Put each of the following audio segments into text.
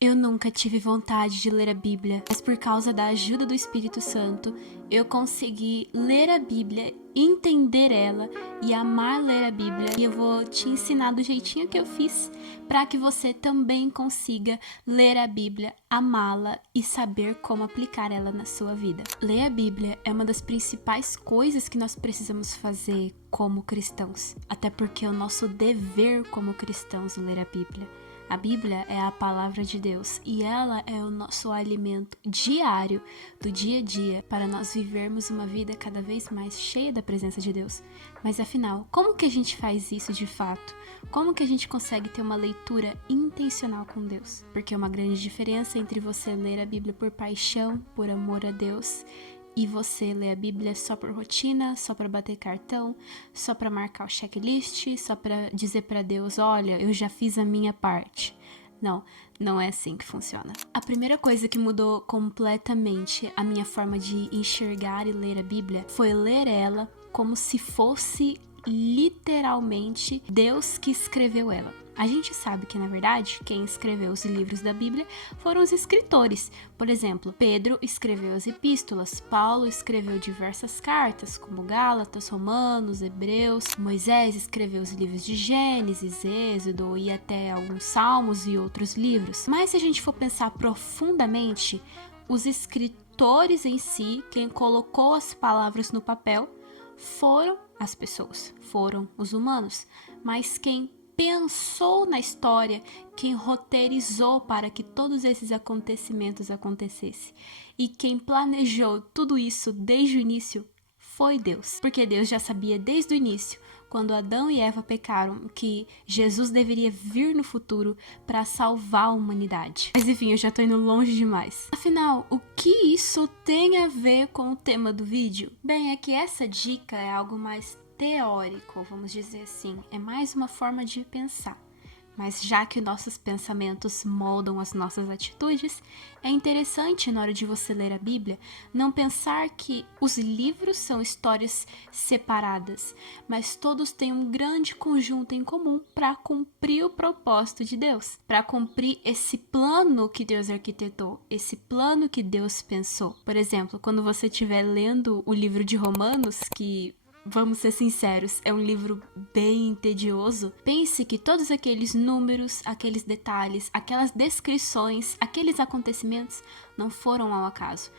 Eu nunca tive vontade de ler a Bíblia, mas por causa da ajuda do Espírito Santo, eu consegui ler a Bíblia, entender ela e amar ler a Bíblia. E eu vou te ensinar do jeitinho que eu fiz, para que você também consiga ler a Bíblia, amá-la e saber como aplicar ela na sua vida. Ler a Bíblia é uma das principais coisas que nós precisamos fazer como cristãos, até porque é o nosso dever como cristãos ler a Bíblia. A Bíblia é a palavra de Deus e ela é o nosso alimento diário do dia a dia para nós vivermos uma vida cada vez mais cheia da presença de Deus. Mas afinal, como que a gente faz isso de fato? Como que a gente consegue ter uma leitura intencional com Deus? Porque é uma grande diferença entre você ler a Bíblia por paixão, por amor a Deus, e você lê a Bíblia só por rotina, só para bater cartão, só para marcar o checklist, só para dizer para Deus, olha, eu já fiz a minha parte. Não, não é assim que funciona. A primeira coisa que mudou completamente a minha forma de enxergar e ler a Bíblia foi ler ela como se fosse literalmente Deus que escreveu ela. A gente sabe que, na verdade, quem escreveu os livros da Bíblia foram os escritores. Por exemplo, Pedro escreveu as epístolas, Paulo escreveu diversas cartas, como Gálatas, Romanos, Hebreus, Moisés escreveu os livros de Gênesis, Êxodo e até alguns Salmos e outros livros. Mas se a gente for pensar profundamente, os escritores em si, quem colocou as palavras no papel, foram as pessoas, foram os humanos, mas quem pensou na história, quem roteirizou para que todos esses acontecimentos acontecessem e quem planejou tudo isso desde o início foi Deus, porque Deus já sabia desde o início, quando Adão e Eva pecaram, que Jesus deveria vir no futuro para salvar a humanidade. Mas enfim, eu já tô indo longe demais. Afinal, o que isso tem a ver com o tema do vídeo? Bem, é que essa dica é algo mais teórico, vamos dizer assim, é mais uma forma de pensar. Mas já que nossos pensamentos moldam as nossas atitudes, é interessante na hora de você ler a Bíblia não pensar que os livros são histórias separadas, mas todos têm um grande conjunto em comum para cumprir o propósito de Deus, para cumprir esse plano que Deus arquitetou, esse plano que Deus pensou. Por exemplo, quando você estiver lendo o livro de Romanos, que vamos ser sinceros, é um livro bem tedioso. Pense que todos aqueles números, aqueles detalhes, aquelas descrições, aqueles acontecimentos não foram ao acaso.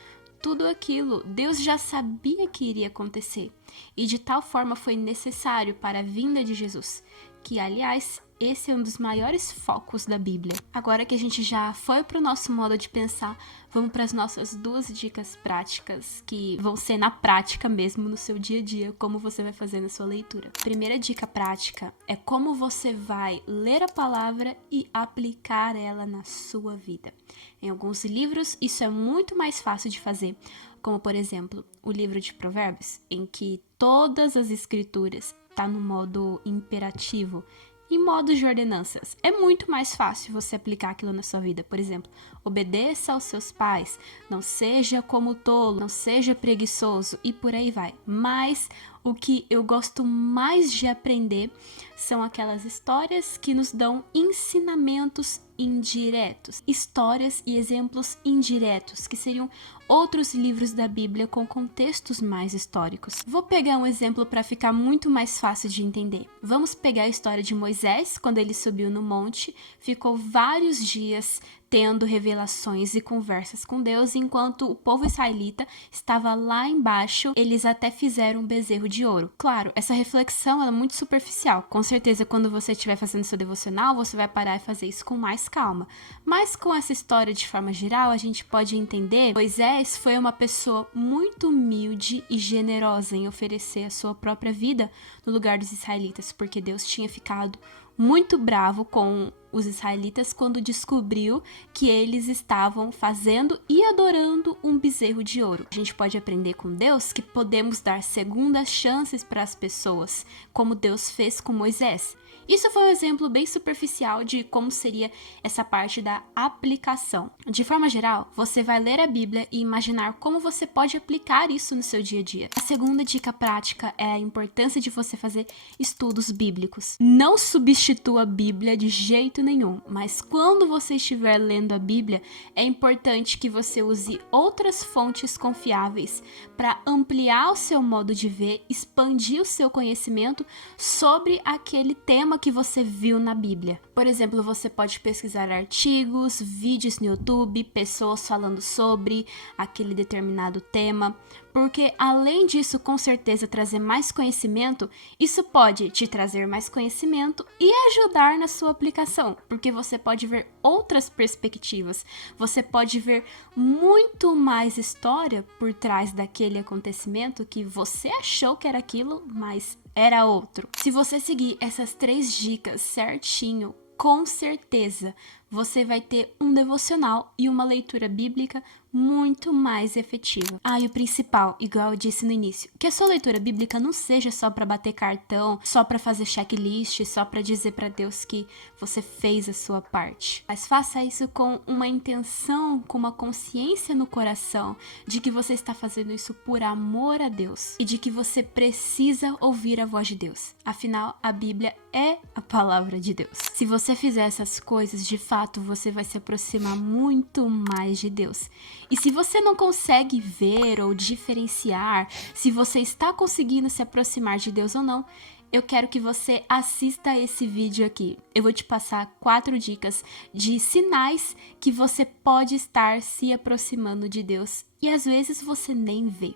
Tudo aquilo Deus já sabia que iria acontecer e de tal forma foi necessário para a vinda de Jesus, que aliás esse é um dos maiores focos da Bíblia. Agora que a gente já foi para o nosso modo de pensar, vamos para as nossas duas dicas práticas, que vão ser na prática mesmo, no seu dia a dia, como você vai fazer na sua leitura. Primeira dica prática é como você vai ler a palavra e aplicar ela na sua vida. Em alguns livros, isso é muito mais fácil de fazer, como por exemplo, o livro de Provérbios, em que todas as escrituras estão no modo imperativo, em modos de ordenanças. É muito mais fácil você aplicar aquilo na sua vida. Por exemplo, obedeça aos seus pais, não seja como tolo, não seja preguiçoso e por aí vai. Mas o que eu gosto mais de aprender são aquelas histórias que nos dão ensinamentos indiretos, histórias e exemplos indiretos, que seriam outros livros da Bíblia com contextos mais históricos. Vou pegar um exemplo para ficar muito mais fácil de entender. Vamos pegar a história de Moisés, quando ele subiu no monte, ficou vários dias tendo revelações e conversas com Deus, enquanto o povo israelita estava lá embaixo, eles até fizeram um bezerro de ouro. Claro, essa reflexão é muito superficial. Com certeza, quando você estiver fazendo seu devocional, você vai parar e fazer isso com mais calma. Mas com essa história de forma geral, a gente pode entender que Moisés foi uma pessoa muito humilde e generosa em oferecer a sua própria vida no lugar dos israelitas, porque Deus tinha ficado muito bravo com os israelitas quando descobriu que eles estavam fazendo e adorando um bezerro de ouro. A gente pode aprender com Deus que podemos dar segundas chances para as pessoas, como Deus fez com Moisés. Isso foi um exemplo bem superficial de como seria essa parte da aplicação. De forma geral, você vai ler a Bíblia e imaginar como você pode aplicar isso no seu dia a dia. A segunda dica prática é a importância de você fazer estudos bíblicos. Não substitua a Bíblia de jeito nenhum, mas quando você estiver lendo a Bíblia, é importante que você use outras fontes confiáveis para ampliar o seu modo de ver, expandir o seu conhecimento sobre aquele tema que você viu na Bíblia. Por exemplo, você pode pesquisar artigos, vídeos no YouTube, pessoas falando sobre aquele determinado tema, porque além disso, com certeza, trazer mais conhecimento, isso pode te trazer mais conhecimento e ajudar na sua aplicação, porque você pode ver outras perspectivas, você pode ver muito mais história por trás daquele acontecimento que você achou que era aquilo, mas era outro. Se você seguir essas 3 dicas certinho, com certeza você vai ter um devocional e uma leitura bíblica muito mais efetiva. E o principal, igual eu disse no início, que a sua leitura bíblica não seja só para bater cartão, só para fazer checklist, só para dizer para Deus que você fez a sua parte. Mas faça isso com uma intenção, com uma consciência no coração de que você está fazendo isso por amor a Deus e de que você precisa ouvir a voz de Deus. Afinal, a Bíblia é a palavra de Deus. Se você fizer essas coisas, de fato, você vai se aproximar muito mais de Deus. E se você não consegue ver ou diferenciar se você está conseguindo se aproximar de Deus ou não, eu quero que você assista esse vídeo aqui. Eu vou te passar 4 dicas de sinais que você pode estar se aproximando de Deus e às vezes você nem vê.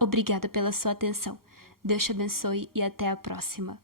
Obrigada pela sua atenção. Deus te abençoe e até a próxima.